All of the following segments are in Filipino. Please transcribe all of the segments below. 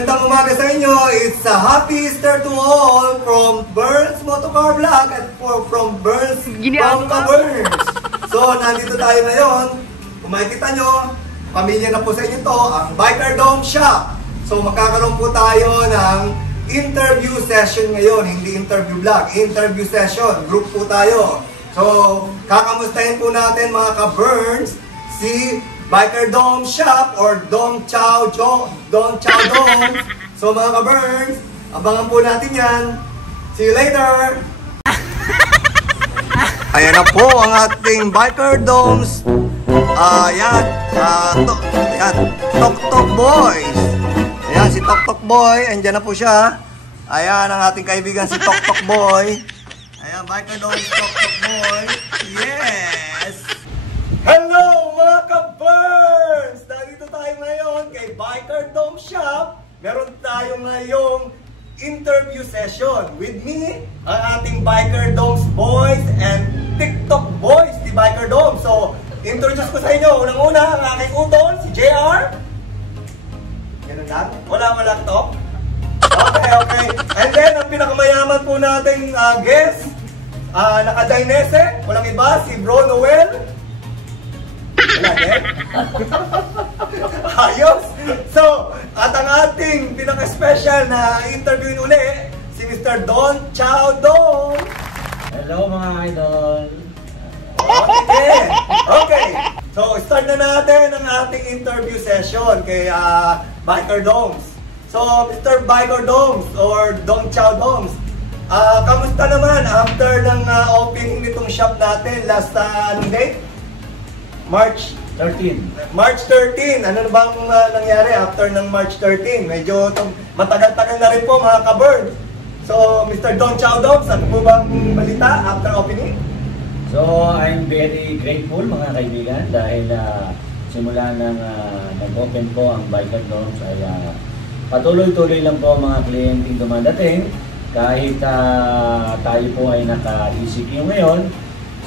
Magandang umaga sa inyo. It's a happy Easter to all from Burns Motocar Vlog at from Burns Bangka Burns. So, nandito tayo ngayon. Kung makikita nyo, pamilya na po sa inyo to, ang Biker Dome Shop. So, magkakaroon po tayo ng interview session ngayon. Hindi interview vlog, interview session. Group po tayo. So, kakamustahin po natin mga ka-Burns si Biker Dome Shop or Dome Chow Dome. So mga ka-Burns, abangan po natin yan. See you later! Ayan na po ang ating Biker Domes. Ayan, Tok Tok Boys. Ayan, si Tok Tok Boy, andyan na po siya. Ayan ang ating kaibigan si Tok Tok Boy. Ayan, Biker Domes Tok Tok Boy. Yes! Hello mga ka-Burns! Nandito tayo ngayon kay Biker Dome Shop. Meron tayo ngayong interview session. With me, ang ating Biker Domes Boys and TikTok Boys, di Biker Dome. So, introduce ko sa inyo. Unang-una, ang aking utol, si JR. Ganun lang? Wala talk? Okay. And then, ang pinakamayaman po nating guest, naka-Dainese, walang iba, si Bro Noel. Wala din? Ayos! So, at ang ating pinaka-special na interviewin uli, si Mr. Don Chow Dome. Hello mga idol! Okay! So, start na natin ang ating interview session kay Biker Domes. So, Mr. Biker Domes or Don Chow Domes, kamusta naman after ng opening nitong shop natin last anong date? March 13. March 13. Ano na bang nangyari after ng March 13? Medyo matagal-tagal na rin po mga ka-Burns. So, Mr. Don Chow Domes, ano po bang balita after opening? So, I'm very grateful mga kaibigan dahil simula nang nag-open po ang Biker Domes ay patuloy-tuloy lang po mga kliyenteng dumadating kahit tayo po ay naka-ECQ ngayon.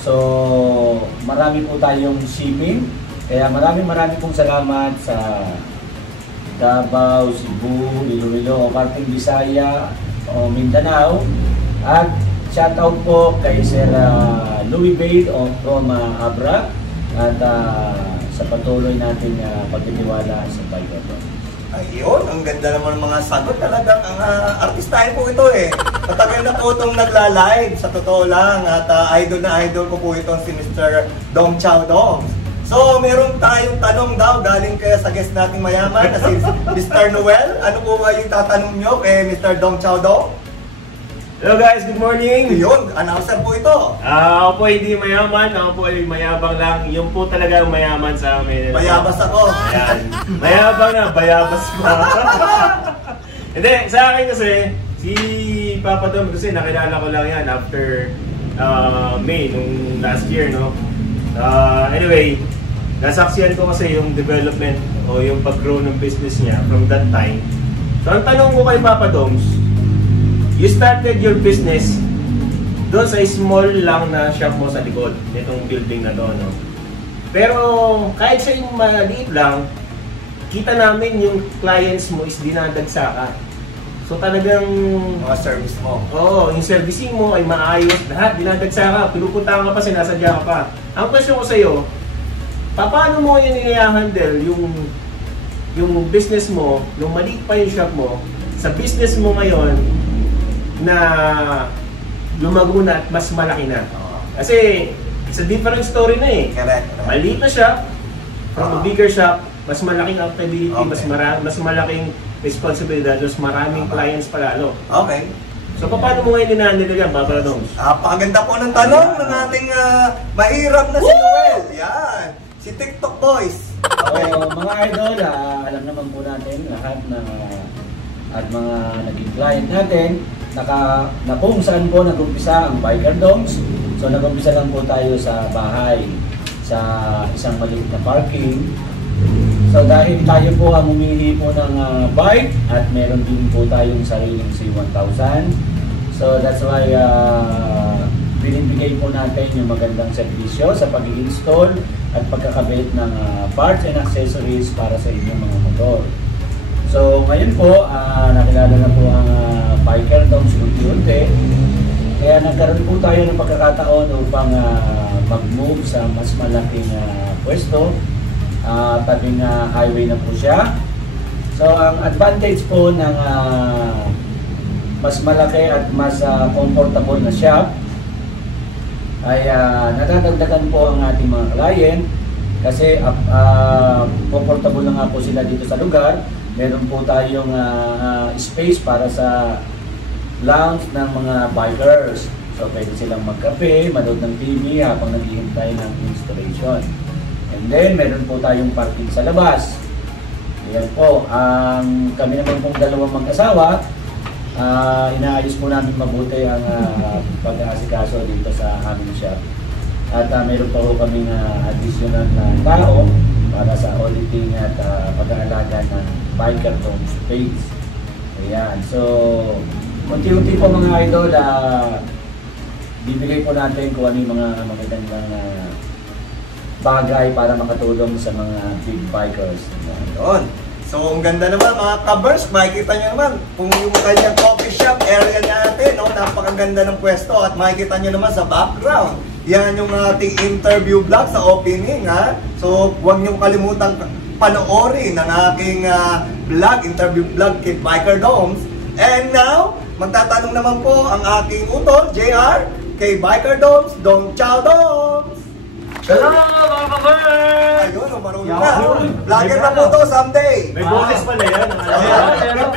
So, marami po tayong shipping. Kaya marami pong salamat sa Davao, Cebu, Iloilo, o parting Bisaya, o Mindanao. At shoutout po kay Sir Louis Bade from Abra at sa patuloy natin pagtitiwala sa Biker Dome. Ayun, ang ganda naman mga sagot. Talagang ang artistahin po ito eh. Matagal na po itong nagla-live, sa totoo lang. At idol na idol ko po itong si Mr. Dome Chow Dome. So, meron tayong tanong daw galing kaya sa guest nating mayaman na si Mr. Noel. Ano po ba yung tatanong nyo kay Mr. Dome Chow Dome? Hello guys, good morning! Yun, announcer po ito. Ako po hindi mayaman, ako po ay mayabang lang. Yung po talaga ang mayaman sa amin. Bayabas ako. Ayan. Mayabang na, bayabas ko. Hindi, sa akin kasi, si Papa Dom kasi nakilala ko lang yan after May, nung last year, no? Anyway, nasaksiyan ko kasi yung development o yung pag-grow ng business niya from that time. So, ang tanong ko kay Papa Doms, you started your business doon sa small lang na shop mo sa likod nitong building na to, no? Pero kahit sa yung maliit lang, kita namin yung clients mo is dinadagsakan. So talagang mga service mo. Oo, yung servicing mo ay maayos, lahat dinadagsakan. Pinupuntahan ka pa, sinasadya ka pa. Ang question ko sa iyo, paano mo yun i-handle yung business mo, yung maliit pa yung shop mo, sa business mo ngayon na lumago na at mas malaki na. Kasi it's a different story na eh. Correct. Maliit na shop, from a bigger shop, mas malaking accountability, okay. mas malaking responsibilidad, mas maraming clients palalo. Okay. So paano mo ngayon dinahanda yan, Papa Doms? Napakaganda po ng tanong ng ating mahirap na si Noel. Yan. Si TikTok Boys. Okay. So, mga idol, alam naman po natin lahat at mga naging client natin na kung saan po nag-umpisa ang Biker Domes. So nag-umpisa lang po tayo sa bahay, sa isang maliit na parking. So dahil tayo po ang humili po ng bike at meron din po tayong sariling C1000. So that's why binibigay po natin yung magandang servisyo sa pag-i-install at pagkakabit ng parts and accessories para sa inyong mga motor. So ngayon po, nakilala na po ang Biker Doms unti-unti. Kaya nagkaroon po tayo ng pagkakataon upang mag-move sa mas malaking pwesto. Tabing highway na po siya. So ang advantage po ng mas malaki at mas comfortable na shop ay nadadagdagan po ang ating mga client kasi comfortable na nga po sila dito sa lugar. Meron po tayong space para sa lounge ng mga bikers. So pwede silang magkape, manood ng TV habang naghihintay ng installation. And then meron po tayong parking sa labas. Ayan po, kami naman pong dalawang mag-asawa, inaayos po namin mabuti ang pag-aasikaso dito sa aming shop. At meron pa po kaming additional na tao para sa auditing at pag-aalaga ng Biker Doms page. Ayan, so unti-unti po mga idol, bibigay po natin kung ano yung mga magagandang bagay para makatulong sa mga big bikers. Yun. So, ang ganda naman mga kabers, makikita nyo naman kung yung kanyang coffee shop area natin, no? Napakaganda ng pwesto at makikita nyo naman sa background. Yan yung ating interview vlog sa opening, ha? So, huwag nyo kalimutan panoorin ang aking vlog, interview vlog kay Biker Doms. And now, magtatanong naman po ang aking utol, JR, kay Biker Doms, Dong Chow Doms! Hello mga kabers! Ayun, marunong na. Vlogger na po to someday. May boses pala yan. Pero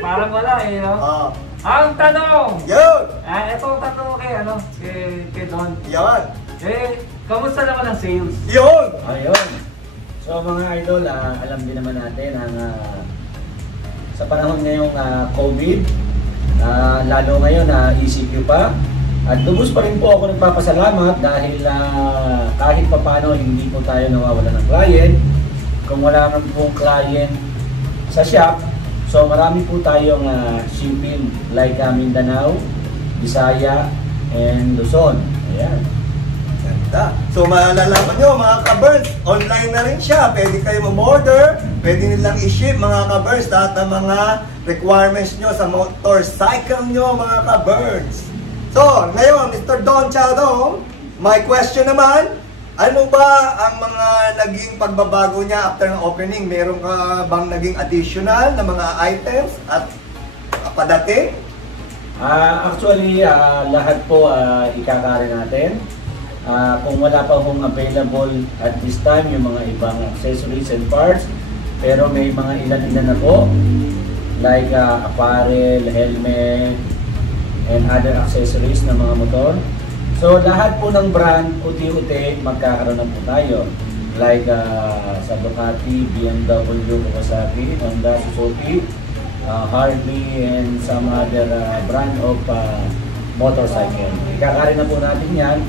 parang wala eh, no? Ang tanong! Yun! Ito ang tanong ko kay Don. Yan! Kamusta naman ang sales? Yun! Ayun. So mga idol, alam din naman natin ang sa panahon ngayong COVID, lalo ngayon na ECQ pa. At lubos pa rin po ako nagpapasalamat dahil kahit papano hindi po tayo nawawala ng client. Kung wala naman pong client sa shop, so marami po tayong shipping like Mindanao, Visaya, and Luzon. Ayan. Ganda. So malalaman nyo mga kabirds, online na rin siya. Pwede kayo mag-order, pwede nilang i-ship mga kabirds lahat ng mga requirements nyo sa motorcycle nyo mga kabirds. So, ngayon, Mr. Don Chadong, my question naman, ano ba ang mga naging pagbabago niya after ng opening? Meron ka bang naging additional na mga items at padating? Actually, lahat po ikakari natin. Kung wala pa hong available at this time yung mga ibang accessories and parts, pero may mga ilan-ilan na po, like apparel, helmet, and other accessories ng mga motor. So lahat po ng brand, uti-uti magkakaroon na po tayo. Like sa Ducati, BMW, Kawasaki, Honda, Suzuki, Harley, and some other brand of motorcycle. Ikakari na po natin yan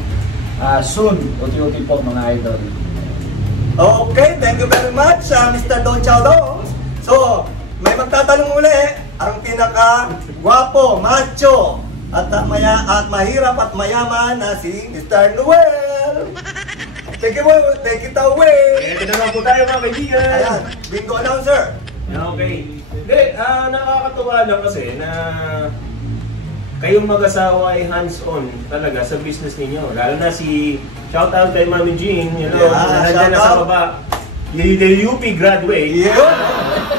soon, uti-uti po mga idol. Okay, thank you very much, Mr. Don Chowdong. So, may magtatanong uli, ang pinaka-gwapo, macho, at mahirap at mayaman na si Mr. Noel. Take it away. Ito na lang po tayo mga kaibigan. Ayan, bingo announcer. Okay. Hindi, nakakatuwa lang kasi na kayong mag-asawa ay hands-on talaga sa business ninyo. Lalo na si shoutout kay Mami Jean, you know, na nandyan na sa baba. The UP graduate. Yeah.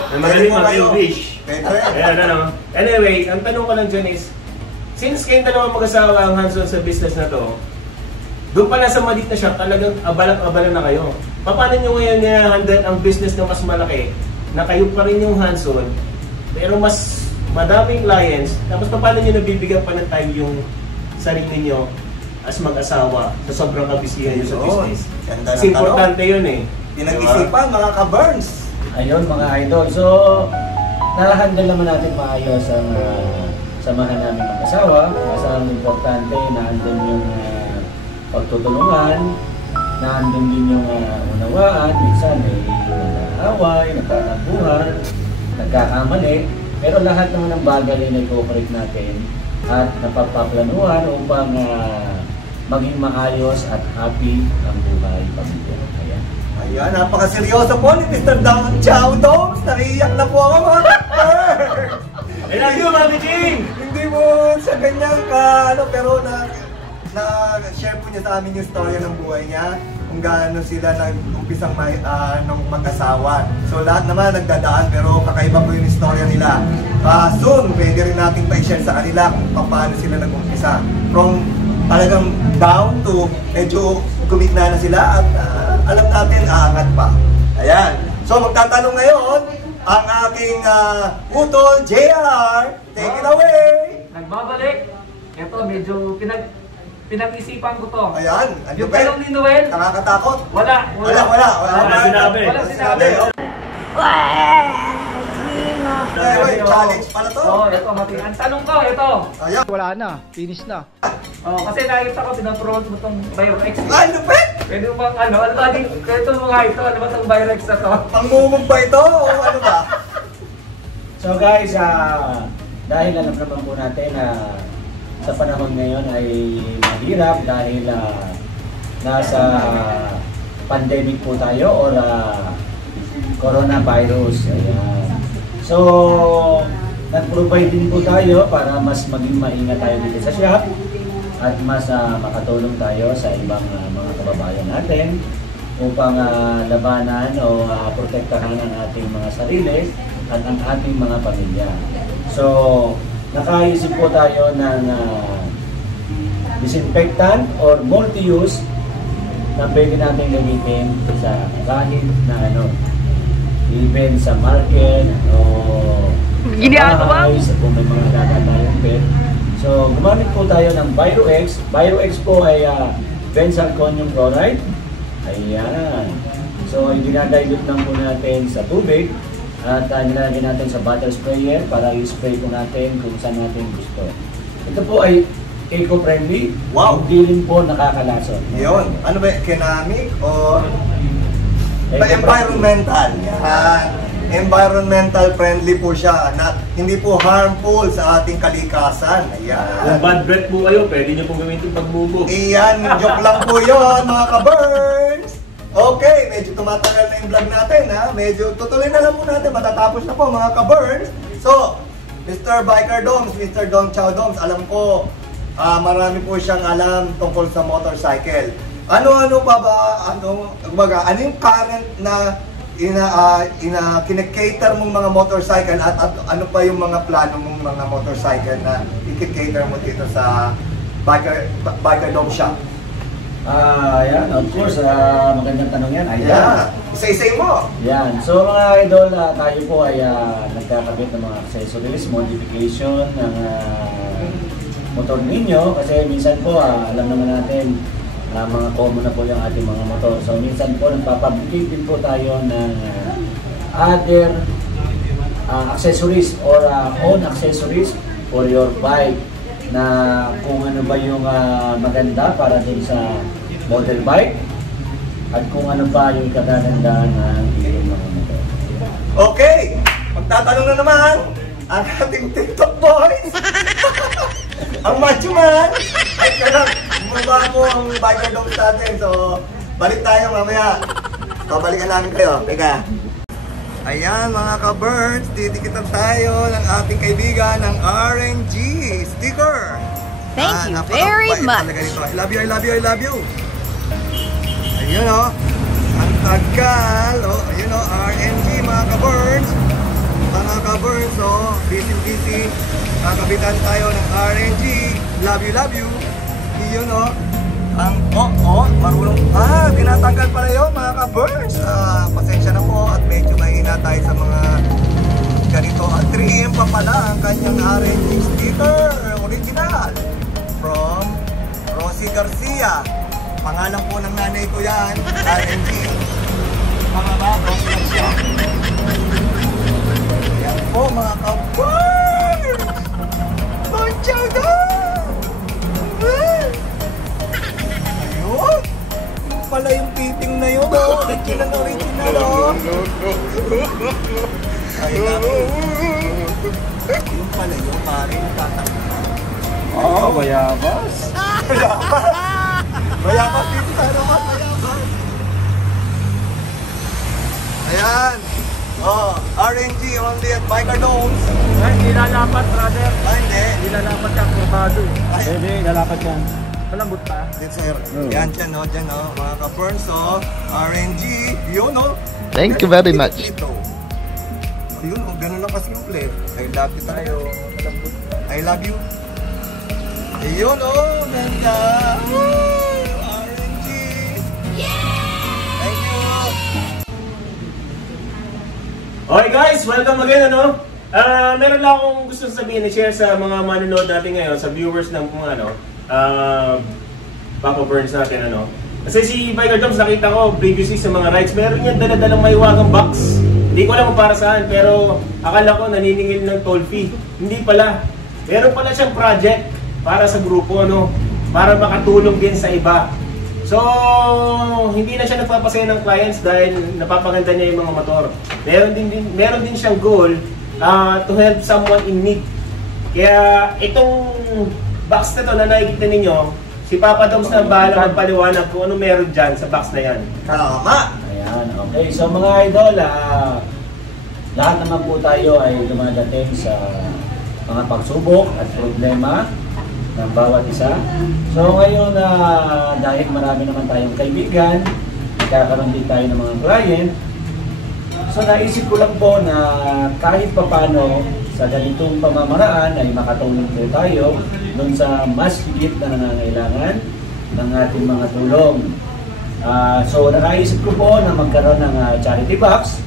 Na magaling mag-English. Ayan, ano. Anyway, ang tanong ko lang dyan is, since kayong dalawang mag-asawa ang hands-on sa business na to, doon pala sa maliit na shop, talagang abalang-abala na kayo. Paano nyo ngayon na-handle ang business na mas malaki, na kayo pa rin yung hands-on, pero mas madaming clients, tapos paano nyo nabibigyan pa ng time yung sarili nyo as mag-asawa sa sobrang kabisihan nyo sa business? Kasi importante yun eh. Pinag-isipan mga ka-burns. Ayun mga idol. So, nakahandle naman natin maayos ang samahan namin mag-asawa. Kasi ang importante, naandun yung pagtutulungan, naandun din yung unawaan. Minsan may nag-aaway, nagtatabuhan, nagkakamali. Pero lahat naman ng bagay na i-cooperate natin at napapaplanuhan upang maging maayos at happy ang buhay pamilya. Ayan. Ayan, napakaseryoso po ni Mr. Chow Doms. Naiiyak na po ako mga ka-birds. I love you, Mami Ching! Hindi mo sa ganyan ka, ano, pero na-share po niya sa amin yung story ng buhay niya, kung gaano sila nag-umpisang nung mag-asawa. So lahat naman nagdadaan, pero kakaiba po yung istorya nila. Soon, pwede rin natin pa-share sa kanila kung paano sila nag-umpisa. From talagang down to medyo kumikna na sila at alam natin, aangat pa. Ayan. So magtatanong ngayon, ang aking utol, JR. Take it away! Nagbabalik. Ito, medyo pinag-isipan ko to. Ayan. Yung tanong ni Noel. Nakakatakot? Wala. Wala sinabi. Wala sinabi. Wait, challenge pala to? Oo, ito, Mati. Ang tanong ko, ito. Ayan. Wala na, finish na. Kasi nakita ko, pinapromote mo itong Virex. Ay, lupit! Pwede mo bang ano ba din? Ito mga ito, ano ba itong Virex na to? Pangmumog ba ito? O ano ba? So guys, dahil alam naman po natin na sa panahon ngayon ay mahirap dahil nasa pandemic po tayo or coronavirus. Ayan. So, nag-provide din po tayo para mas maging maingat tayo dito sa shop at mas makatulong tayo sa ibang mga kababayan natin upang labanan o protektahan ang ating mga sarili at ang ating mga pamilya. So, nakaisip po tayo ng disinfectant or multi-use na pwede natin gamitin sa kahit na ano, even sa market o sa kung may mga tayong pet. So, gumamit po tayo ng Virex. Virex po ay benzalconium chloride. Ayan. So, dinadilute lang po natin sa tubig at nilalagay natin sa bottle sprayer para i-spray po natin kung saan natin gusto. Ito po ay eco-friendly. Wow! Hindi rin po nakakalason. Yun. Ano ba? Economic o environmental? Yan. Environmental friendly po siya. Hindi po harmful sa ating kalikasan. Ayan. Kung bad breath po kayo, pwede nyo pong gamitin pagbubo. Iyan, joke lang po yun mga ka-birds. Okay, medyo tumatagal na yung vlog natin ha. Medyo tutuloy na lang po natin, matatapos na po mga ka-birds. So, Mr. Biker Doms, Mr. Dong Chow Doms, alam ko marami po siyang alam tungkol sa motorcycle. Ano-ano pa ba, ano yung current na kinikater mong mga motorcycle at ano pa yung mga plano mong mga motorcycle na ikikater mo dito sa Biker Dom Shop? Yan, of course, magandang tanong yan. Ayan. Yeah, isa-isay mo. Yan. So mga idol, tayo po ay nagkakabit ng mga accessories, modification ng motor ninyo. Kasi minsan po, alam naman natin, mga common na po yung ating mga motor. So minsan po, nagpapabukit din po tayo ng other accessories or own accessories for your bike na kung ano ba yung maganda para din sa model bike at kung ano pa yung kagaganda ng iyong mga motor. Okay, magtatanong na naman ang ating TikTok boys. Ang macho man. Ay, kaya bumaba po ang Biker Dogs natin. So, balik tayo mamaya. So, balikan namin kayo. Teka. Ayan mga ka-birds, didikitan tayo ng ating kaibigan ng RNG sticker. Thank you very much. I love you, I love you, I love you. Ayun o. Ang tagal. Ayun o, RNG mga ka-birds. Mga ka-birds o. Busy. Kakabitan tayo ng RNG. Love you. Ayun o. Ang marunong. Tinatanggal pala yun mga ka-birds. Pasensya na po at medyo mahina tayo sa mga ganito. At 3M pa pala ang kanyang RNG sticker. Original. From Rosie Garcia. Pangalan po ng nanay ko yan. RNG. Mga ba? Rosie Garcia. Yan po mga ka-birds. Monchow doon! Yung pala yung titing na yun, original, oh. Ayun na po. Yung pala yung pare, tatakot. Bayabas. Bayabas dito sa naman, bayabas. Ayan. Oh, RNG only at Biker Domes. Ay, hindi lalapat, brother. Ay, hindi. Hindi lalapat ka, kurbado eh. Ay, Pwede, lalapat yan. Malambot pa. Yes, sir. Oh. Yan dyan, no? Dyan, no? Mga ka-burns, oh. RNG. Yun, no? Thank you very much. Ito. Yun, oh. Ganun lang kasimple. I love you tayo. Malambot pa. I love you. Ayun, oh. Ganda. Woo! RNG. Thank you. Okay guys, welcome again, ano? Meron lang akong gusto sabihin na-share sa mga manonood natin ngayon, sa viewers ng mga Papa Burns natin, ano? Kasi si Biker Doms, nakita ko previously sa mga rides, meron yan dala-dalang maiwagang box. Hindi ko alam kung para saan, pero akala ko naniningil ng toll fee. Hindi pala. Meron pala siyang project para sa grupo, ano? Para makatulong din sa iba. So, hindi na siya nagpapasaya ng clients dahil napapaganda niya yung mga motor. Meron din siyang goal to help someone in need. Kaya itong box na to na nakikita ninyo, si Papa Doms na bahala magpaliwanag kung ano meron dyan sa box na yan. Tama. Ayan, okay. So mga idol, lahat naman po tayo ay dumadating sa mga pagsubok at problema ng bawat isa. So ngayon, dahil marami naman tayong kaibigan, nagkakaroon din tayo ng mga client. So naisip ko lang po na kahit papano sa ganitong pamamaraan ay makatulong po tayo dun sa mas higit na nangangailangan ng ating mga tulong. So nakaisip ko po na magkaroon ng charity box.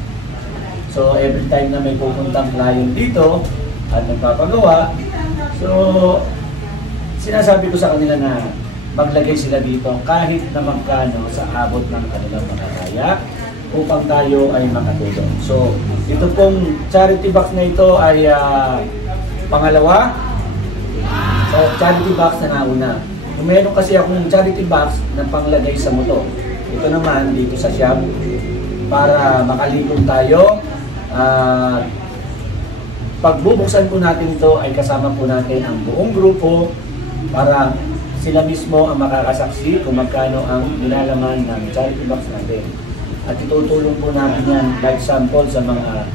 So every time na may pupuntang client dito at nagpapagawa, so sinasabi ko sa kanila na maglagay sila dito kahit na magkano sa abot ng kanilang makakaya upang tayo ay makatulong. So ito pong charity box na ito ay pangalawa sa charity box na nauna. Meron kasi akong charity box na panglagay sa motor. Ito naman dito sa shop para makalikom tayo. Pagbubuksan po natin ito ay kasama po natin ang buong grupo para sila mismo ang makakasaksi kung magkano ang nilalaman ng charity box natin. At itutulong po natin yan like sample sa mga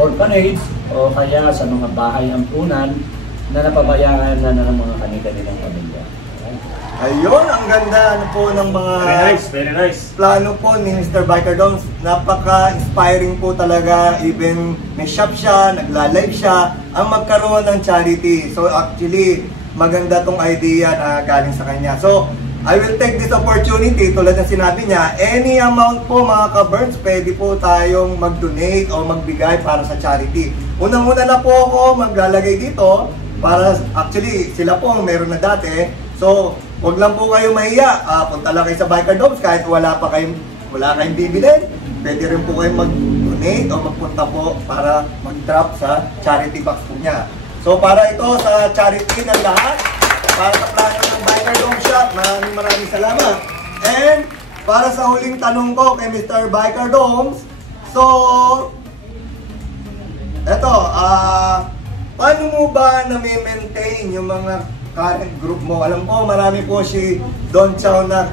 orphanage o kaya sa mga bahay ampunan na napabayaan na ng mga kanilang pamilya. Ayun, ang ganda ano po ng mga Very nice. plano po ni Mr. Biker Doms. Napaka-inspiring po talaga. Even may shop siya, nagla-live siya, ang magkaroon ng charity. So actually, maganda tong idea na galing sa kanya. So, I will take this opportunity, tulad ng sinabi niya, any amount po mga ka-burns, pwede po tayong mag-donate o magbigay para sa charity. Unang-una na po ako maglalagay dito, para actually, sila po ang meron na dati. So, huwag lang po kayo mahiya. Punta lang kayo sa Biker Doms kahit wala kayong bibilin. Pwede rin po kayong mag-donate o magpunta po para mag-drop sa charity box po niya. So para ito sa charity ng lahat, para sa plano ng Biker Domes Shop, maraming salamat. And para sa huling tanong ko kay Mr. Biker Domes, so eto, paano mo ba na-maintain yung mga current group mo? Alam ko marami po si Don Chow na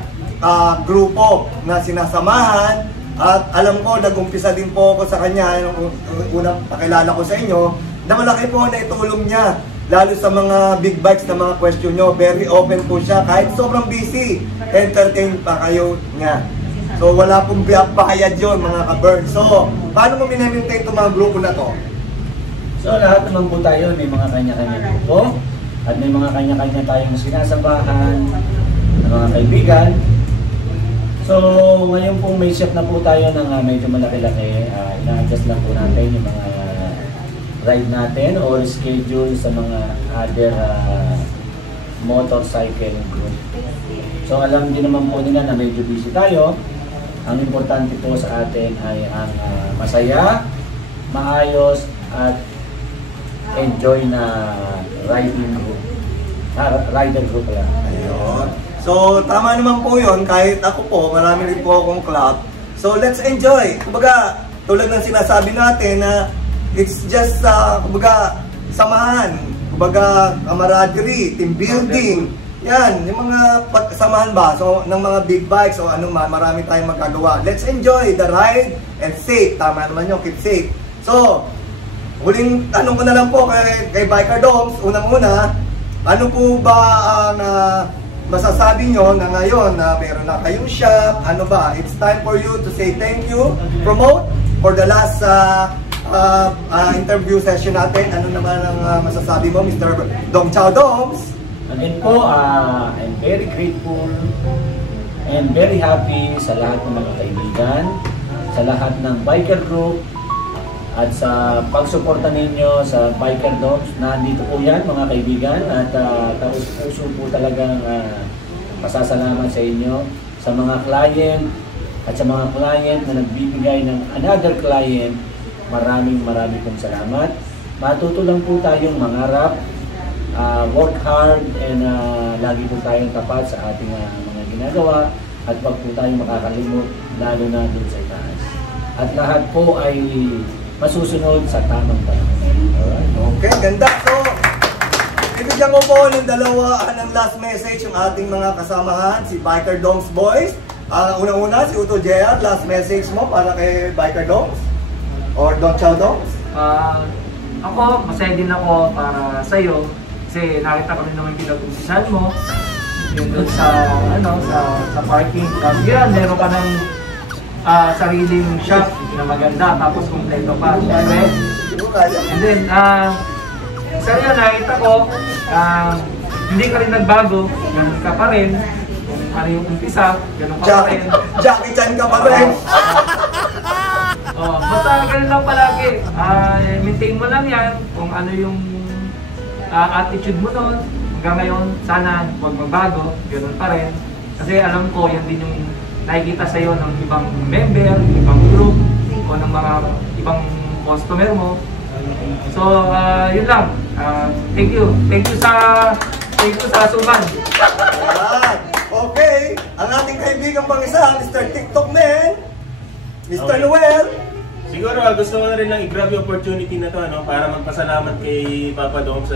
grupo na sinasamahan, at alam ko nag-umpisa din po ako sa kanya yung unang pakilala ko sa inyo, na malaki po na itulong niya, lalo sa mga big bikes na mga question nyo. Very open po siya, kahit sobrang busy, entertain pa kayo niya. So wala pong bayad yun mga ka-burn. So paano mo minamaintain itong mga grupo na to? So lahat naman po tayo may mga kanya-kanya grupo at may mga kanya-kanya tayong sinasambahan ng mga kaibigan. So ngayon po may shop na po tayo ng medyo malaki-laki. Ina-adjust lang po natin yung mga ride natin or schedule sa mga other motorcycle group. So alam din naman po nila na medyo busy tayo. Ang importante po sa atin ay ang masaya, maayos at enjoy na riding group. Rider group lang. Ayun. So tama naman po yun, kahit ako po, marami rin po akong club. So let's enjoy. Kumbaga, tulad ng sinasabi natin na it's just, kumbaga, samahan, kumbaga, camaraderie, team building, yan, yung mga pagsamahan ba, so, ng mga big bikes o anong marami tayong magagawa. Let's enjoy the ride and safe. Tama naman yun, keep safe. So, huling tanong ko na lang po kay Biker Doms, unang-una, ano po ba ang masasabi nyo na ngayon na meron na kayong shop? Ano ba? It's time for you to say thank you, promote for the last interview session natin. Ano naman ang masasabi mo, Mr. Dong Chow Doms? Again po, I'm very grateful and very happy sa lahat ng mga kaibigan, sa lahat ng biker group, at sa pagsuporta ninyo sa Biker Doms. Nandito po yan mga kaibigan, at taus-puso po talagang pasasalamat sa inyo, sa mga client at sa mga client na nagbibigay ng another client. Maraming pong salamat. Matuto lang po tayong mangarap, work hard, and lagi po tayong tapat sa ating mga ginagawa, at wag po tayong makakalimot lalo na doon sa itaas. At lahat po ay masusunod sa tamang panahon. Alright? Okay, ganda. So, ibigyan ko po ng dalawa ng last message yung ating mga kasamahan, si Biker Doms Boys. Unang-una, si Uto JR, last message mo para kay Biker Doms? Or Dong Chow Doms? Ako, masaya din ako para sa'yo. Kasi nakita ko rin naman pinag-umpisan mo. Yung doon sa parking. Kasi yan, meron ka ng sariling shop na maganda, tapos kompleto pa. Siyempre. And then, sir yan, nakita ko, hindi ka rin nagbago, ganun ka pa rin. Kung ano yung umpisa, ganun ka pa rin. Jackie Chan ka pa rin. Basta ganun lang palagi. Maintain mo lang yan kung ano yung attitude mo noon. Hanggang ngayon, sana huwag magbago, ganun pa rin. Kasi alam ko, yan din yung nakikita sa'yo ng ibang member, ibang group, o ng mga ibang customer mo. So, yun lang. Thank you. Thank you sa Suman. Okay. Ang ating kaibigan pang isa, Mr. TikTok Man, Mr. Noel. Siguro gusto ko na rin lang i-grab yung opportunity na to, para magpasalamat kay Papa Doms.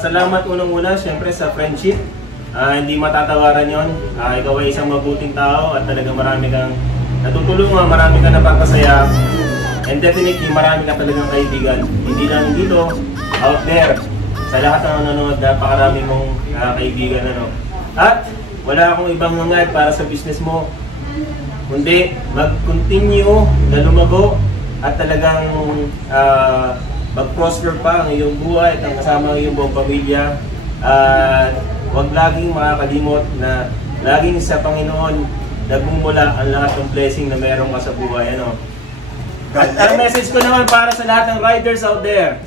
Salamat unang-una, syempre sa friendship. Hindi matatawaran yon. Ikaw ay isang mabuting tao at talaga marami kang natutulungan, marami kang napapasaya, and definitely marami kang talagang kaibigan. Hindi lang dito, out there, sa lahat ng nanonood, napakarami mong kaibigan. At wala akong ibang ngangad para sa business mo, kundi mag-continue na lumago at talagang mag-prosper pa ang iyong buhay at ang kasama ng iyong buong pamilya. Huwag laging makakalimot na laging sa Panginoon nagmumula ang lahat ng blessing na meron ka sa buhay. At ang message ko naman para sa lahat ng riders out there,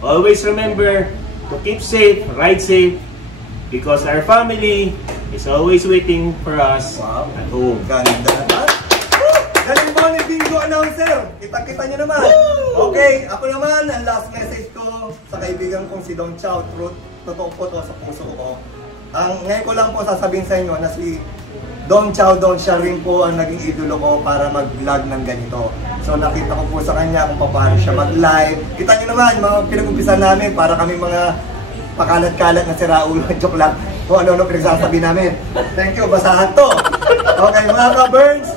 always remember to keep safe, ride safe, because our family is always waiting for us at home. Ganda naman. Galing mo ni Bingo Announcer. Kita-kita nyo naman. Okay, ako naman, ang last message ko sa kaibigan kong si Dong Chow. Truth, totoo po to sa puso ko. Ngayon ko lang po sasabihin sa inyo na si Dong Chow Don, siya rin po ang naging idolo ko para mag-vlog ng ganito. So nakita ko po sa kanya kung paano siya mag-live. Kita nyo naman, mga pinag-umpisan namin para kami mga pakalat-kalat na siraulo. Joke lang. Kung ano-ano pinagsasabi namin. Thank you, basahan to. Okay, mga ka-Burns,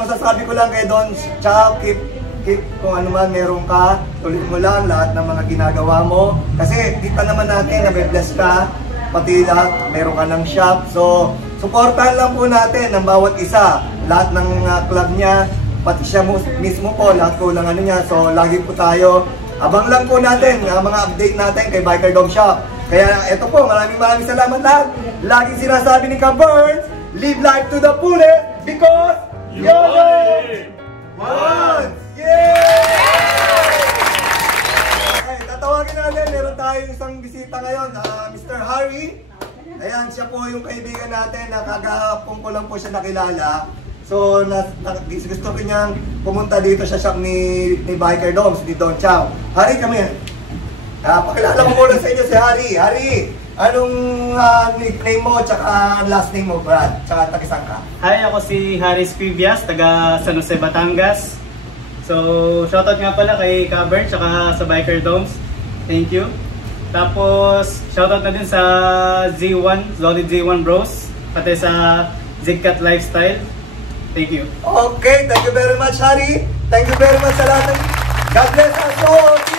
masasabi ko lang kay Don Chow, keep kung ano man meron ka, tuloy mo lang lahat ng mga ginagawa mo. Kasi kita naman natin na may bless ka, pati lahat meron ka ng shop. So, supportahan lang po natin ang bawat isa. Lahat ng club niya, pati siya mismo po, lahat po ng ano niya. So, lagi po tayo, abang lang po natin ang mga update natin kay Biker Dom Shop. Kaya ito po, maraming salamat lahat. Laging sinasabi ni Ka-Burns, live life to the fullest because YOLO once! Okay, tatawagin natin, meron tayong isang bisita ngayon, Mr. Harry. Ayan, siya po yung kaibigan natin na kagahapon ko lang po siya nakilala. So, gusto rin niyang pumunta dito sa shop ni Biker Doms, ni Don Chow. Harry, kami. Pakilala ko muna sa inyo si Harry. Harry, anong nickname mo tsaka last name mo, Brad? Tsaka tagisang ka? Hi, ako si Harry Squivias, taga San Jose, Batangas. So, shoutout nga pala kay Ka-Burns tsaka sa Biker Doms. Thank you. Tapos, shoutout na din sa Z1, Solid Z1 Bros. Pati sa Zigcat Lifestyle. Thank you. Okay, thank you very much, Harry. Thank you very much sa lahat. God bless us all.